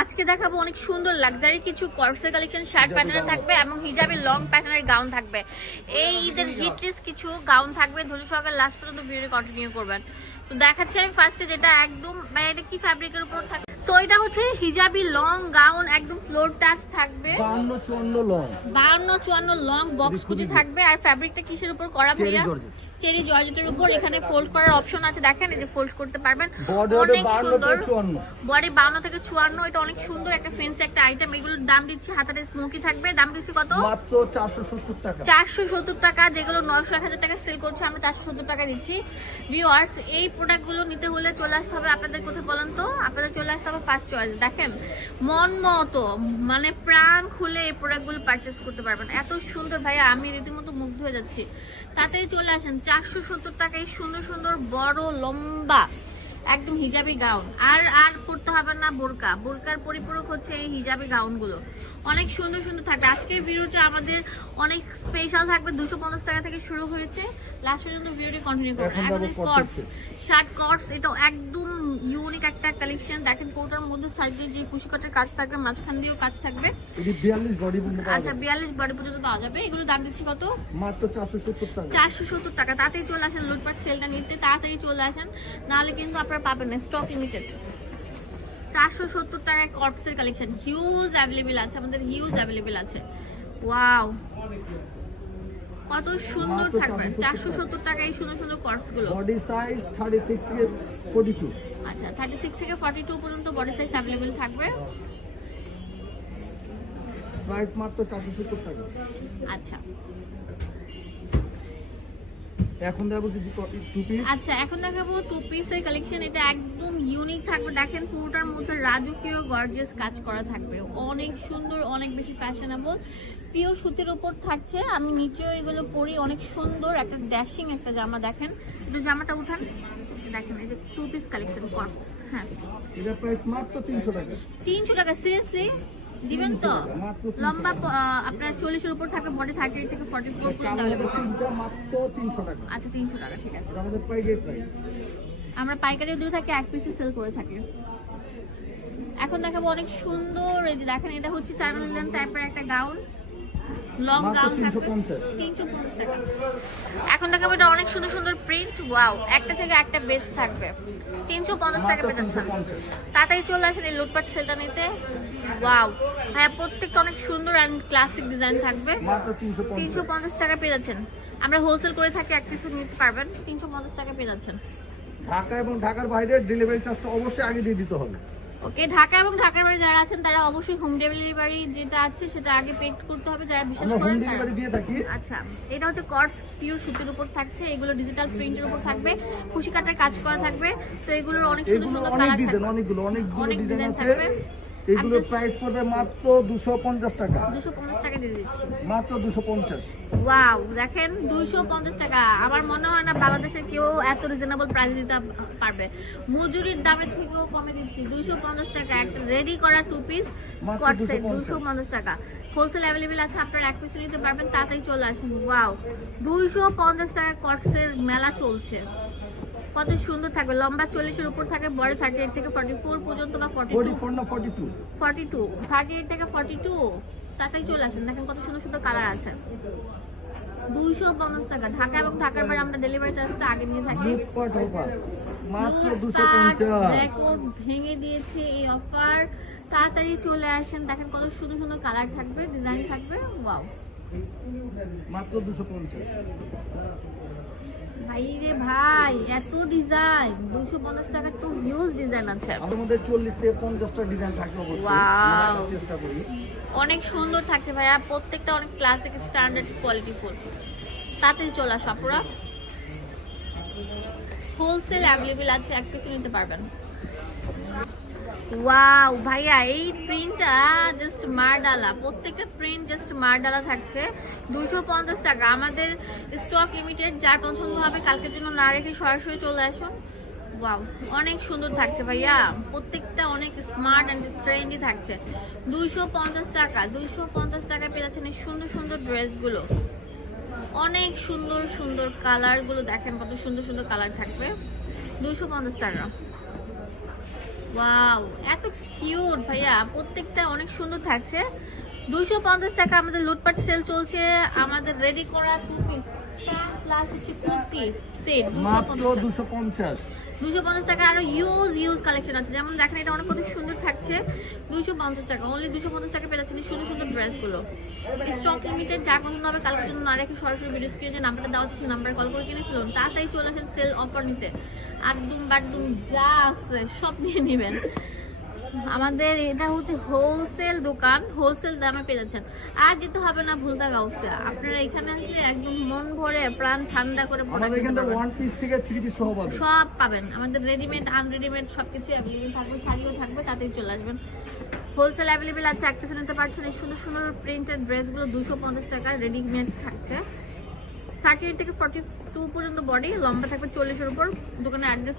আজকে দেখাবো অনেক সুন্দর লাক্সারি কিছু কর্সের কালেকশন শার্ট প্যাটার্ন থাকবে এবং হিজাবের লং প্যাটার্নের গাউন থাকবে। এই ঈদের হিটলিস্ট কিছু গাউন থাকবে ধৈর্য সহকারে লাস্ট পর্যন্ত ভিডিও কন্টিনিউ করবেন। তো দেখাচ্ছি আমি ফার্স্টে যেটা একদম মানে এটা কি ফ্যাব্রিকের উপর থাকবে? তো এটা হচ্ছে হিজাবি লং গাউন একদম ফ্লোর টাচ থাকবে। বান্ন চুয়ান্ন লং বাউন্ন চুয়ান্ন লং বক্স কুচি থাকবে। আর ফ্যাব্রিকটা কিসের উপর করা ভাইয়া। চেরি জর্জেটের উপর এখানে ফোল্ড করার অপশন আছে। দেখেন ফোল্ড করতে পারবেন। বডি হবে অনেক বান্ন সুন্দর। থেকে চুয়ান্ন। বডি বাউন্ন থেকে চুয়ান্ন এটা অনেক সুন্দর একটা ফেন্সি একটা আইটেম এগুলোর দাম দিচ্ছি হাতারে স্মোকি থাকবে। দাম দিচ্ছি কত? মাত্র চারশো সত্তর টাকা। চারশো সত্তর টাকা যেগুলো নয়শো এক হাজার টাকা সেল করছে আমরা চারশো সত্তর টাকা দিচ্ছি। ভিউয়ার্স এই প্রোডাক্টগুলো নিতে হলে চলে আসতে হবে আপনাদের কোথায় বলেন তো? আপনাদের চলে আসতে হবে ফার্স্ট চয়েস দেখেন মন মতো মানে প্রাণ খুলে এই প্রোডাক্টগুলো পারচেস করতে পারবেন। এত সুন্দর ভাইয়া আমি রীতিমতো মুগ্ধ হয়ে যাচ্ছি। তাতেই চলে আসেন। চারশো সত্তর টাকা এই সুন্দর সুন্দর, বড়, লম্বা, একদম হিজাবি গাউন। আর আর পড়তে হবে না বোরকা। বোরকার পরিপূরক হচ্ছে এই হিজাবি গাউনগুলো। অনেক সুন্দর সুন্দর থাকবে। আজকের ভিডিওটা আমাদের অনেক স্পেশাল থাকবে। দুশো পঞ্চাশ টাকা থেকে শুরু হয়েছে। লাস্ট পর্যন্ত ভিডিওটি কন্টিনিউ করবেন এখন কটস শার্ট কটস এটা একদম ইউনিক একটা কালেকশন দেখেন কোটার মধ্যে সাইডে যে কুশি কাটার কাজ থাকবে মাঝখান দিয়েও কাজ থাকবে। আচ্ছা বিয়াল্লিশ বডি পর্যন্ত পাওয়া যাবে। এগুলো দাম দিচ্ছি কত? মাত্র চারশো সত্তর টাকা। চারশো সত্তর টাকা। তাড়াতাড়ি চলে আসেন লুটপাট সেলটা নিতে তাড়াতাড়ি চলে আসেন। নাহলে কিন্তু আপনারা পাবেন না স্টক লিমিটেড চারশো সত্তর টাকায় কটসের কালেকশন হিউজ অ্যাভেলেবেল আছে আমাদের হিউজ অ্যাভেলেবেল আছে। ওয়াও কত সুন্দর থাকবেন থাকবে। 470 চারশো সত্তর টাকায় সুন্দর সুন্দর কটসগুলো। বডি সাইজ থার্টি সিক্স থেকে ফোর্টি টু আচ্ছা থার্টি সিক্স থেকে ফর্টি টু পর্যন্ত বডি সাইজ অ্যাভেলেবেল থাকবে। প্রাইস মাত্র চারশো সত্তর টাকা। আচ্ছা। এখন দেবো কিছু টু পিস আচ্ছা এখন দেখাবো টু পিসের কালেকশন এটা একদম ইউনিক থাকবে। দেখেন পুরোটার মধ্যে রাজকীয় গর্জিয়াস কাজ করা থাকবে। অনেক সুন্দর অনেক বেশি ফ্যাশনেবল পিওর সুতির উপর থাকছে। আমি নিচেও এগুলো পরি। অনেক সুন্দর একটা ড্যাশিং একটা জামা দেখেন। একটু জামাটা উঠান। দেখেন এই যে টু পিস কালেকশন কর্পস হ্যাঁ। এটার প্রাইস মাত্র তিনশো টাকা। তিনশো টাকা সিরিয়াসলি দিবেন তো? লম্বা আপনার চল্লিশের উপর থাকে বডি থার্টি থেকে ফর্টি ফোর আচ্ছা তিনশো টাকা ঠিক আছে। আমরা পাইকারি দিয়ে থাকি এক পিসে সেল করে থাকি। এখন দেখাবো অনেক সুন্দর এই যে দেখেন এটা হচ্ছে চারুলিয়ান টাইপের একটা গাউন। লং গাউন থাকবে 350 তিনশো পঞ্চাশ। টাকা এখন দেখাবো এটা অনেক সুন্দর সুন্দর প্রিন্ট ওয়াও একটা থেকে একটা বেস্ট থাকবে। তিনশো পঞ্চাশ টাকা পেটাচ্ছে তাড়াতাড়ি চলে আসেন এই লুটপাট সেলটা নিতে। ওয়াও হ্যাঁ প্রত্যেকটা অনেক সুন্দর অ্যান্ড ক্লাসিক ডিজাইন থাকবে। তিনশো পঞ্চাশ। টাকা পেয়ে যাচ্ছেন। আমরা হোলসেল করে থাকি এক পিসে নিতে পারবেন। তিনশো পঞ্চাশ টাকা পেয়ে যাচ্ছেন। ঢাকা এবং ঢাকার বাইরে ডেলিভারি চার্জটা অবশ্যই আগে দিয়ে দিতে হবে। ওকে ঢাকা এবং ঢাকার বাইরে যারা আছেন তারা অবশ্যই হোম ডেলিভারি যেটা আছে সেটা আগে পে করতে হবে যারা বিশেষ আমরা করেন আচ্ছা এটা হচ্ছে কর্স পিওর সুতির উপর থাকছে এগুলো ডিজিটাল প্রিন্টের উপর থাকবে খুশি কাটার কাজ করা থাকবে তো এগুলোর অনেক সুন্দর সুন্দর কালার থাকবে অনেকগুলো অনেক ডিজাইন থাকবে। এগুলোর প্রাইস পড়বে মাত্র দুশো পঞ্চাশ টাকা। দুশো পঞ্চাশ টাকা দিয়ে দিচ্ছি। মাত্র দুশো পঞ্চাশ। ওয়াও দেখেন দুইশো পঞ্চাশ টাকা। আমার মনে হয় না বাংলাদেশের কেউ এত রিজনেবল প্রাইস দিতে পারবে। মজুরির দামের থেকেও কমে দিচ্ছি। দুইশো পঞ্চাশ টাকা একটা রেডি করা টু পিস কট সেট 250 দুইশো পঞ্চাশ। টাকা। হোলসেল অ্যাভেলেবেল আছে আপনারা এক পিস নিতে পারবেন তাড়াতাড়ি চলে আসেন। ওয়াও দুইশো পঞ্চাশ টাকা কটসের মেলা চলছে। কত সুন্দর থাকবে লম্বা চল্লিশের উপর থাকে বড় থার্টি এইট থেকে ফর্টি ফোর পর্যন্ত বা ফর্টি ফোর না forty two forty two thirty eight থেকে ফর্টি টু তাতেই চলে আসেন। দেখেন কত সুন্দর সুন্দর কালার আছে। দুইশো পঞ্চাশ টাকা ঢাকা এবং ঢাকার বাইরে আমরা ডেলিভারি চার্জটা আগে নিয়ে থাকি। রেকর্ড ভেঙে দিয়েছে এই অফার তাড়াতাড়ি চলে আসেন। দেখেন কত সুন্দর সুন্দর কালার থাকবে ডিজাইন থাকবে ওয়াও মাত্র দুশো পঞ্চাশ। ভাই রে ভাই এত ডিজাইন দুইশো পঞ্চাশ টাকার তো হিউজ ডিজাইন আছে। আমাদের মধ্যে চল্লিশ থেকে পঞ্চাশটা ডিজাইন থাকে অবশ্যই। Wow. আমরা চেষ্টা করি। অনেক সুন্দর থাকছে ভাইয়া প্রত্যেকটা অনেক ক্লাসিক স্ট্যান্ডার্ড কোয়ালিটি ফুল তাড়াতাড়ি চলে আসো হোলসেল অ্যাভেলেবেল আছে এক পিছু নিতে পারবেন। ওয়াও ভাইয়া, এই প্রিন্টটা জাস্ট মারডালা। প্রত্যেকটা প্রিন্ট জাস্ট মারডালা থাকছে। দুশো পঞ্চাশ টাকা। আমাদের স্টক লিমিটেড পছন্দ হবে, কালকের জন্য না রেখে সরাসরি চলে আসুন। অনেক সুন্দর থাকছে ভাইয়া। প্রত্যেকটা অনেক স্মার্ট অ্যান্ড থাকছে। পঞ্চাশ টাকা দুইশো পঞ্চাশ সুন্দর সুন্দর ড্রেসগুলো অনেক সুন্দর সুন্দর কালারগুলো দেখেন, কত সুন্দর সুন্দর কালার থাকবে। দুইশো পঞ্চাশ টাকা। ওয়াও এত কিউট ভাইয়া। প্রত্যেকটা অনেক সুন্দর থাকছে। দুশো পঞ্চাশ টাকা আমাদের লুটপাট সেল চলছে। আমাদের রেডি করা টু পিস প্লাস হচ্ছে কুর্তি সেট দুশো পঞ্চাশ দুশো পঞ্চাশ। পঞ্চাশ টাকা আরও ইউজ ইউজ কালেকশন আছে। যেমন দেখেন, এটা অনেক সুন্দর থাকছে। দুশো পঞ্চাশ টাকা। অনলি দুশো পঞ্চাশ টাকা পেয়ে যাচ্ছেন সুন্দর সুন্দর ড্রেসগুলো স্টক লিমিটেড যা পছন্দ হবে কালকে জন্য না রেখে সরাসরি ভিডিও স্ক্রিনে নাম্বারটা দেওয়া হচ্ছে নাম্বারে কল করে কিনে ফেলুন। তাড়াতাড়ি চলে আসেন সেল অফার নিতে। একদম বাটদুম যা আছে, সব নিয়ে নেবেন। আমাদের এটা হচ্ছে হোলসেল দোকান হোলসেল দামে পেয়ে যাচ্ছেন আর যেতে হবে না ভুলতা গাউসে আপনারা এখানে আসলে একদম মন ভরে প্রাণ ঠান্ডা করে সব পাবেন। আমাদের রেডিমেড আনরেডিমেড সবকিছু অ্যাভেলেবেল থাকবে শাড়িও থাকবে তাতেই চলে আসবেন। হোলসেল অ্যাভেলেবেল আছে একটা নিতে পারছেন এই সুন্দর সুন্দর প্রিন্টেড ড্রেসগুলো দুশো পঞ্চাশ টাকা রেডিমেড থাকছে। থার্টি থেকে ফর্টি টু পর্যন্ত বডি লম্বা থাকবে চল্লিশের উপর। দোকানের অ্যাড্রেস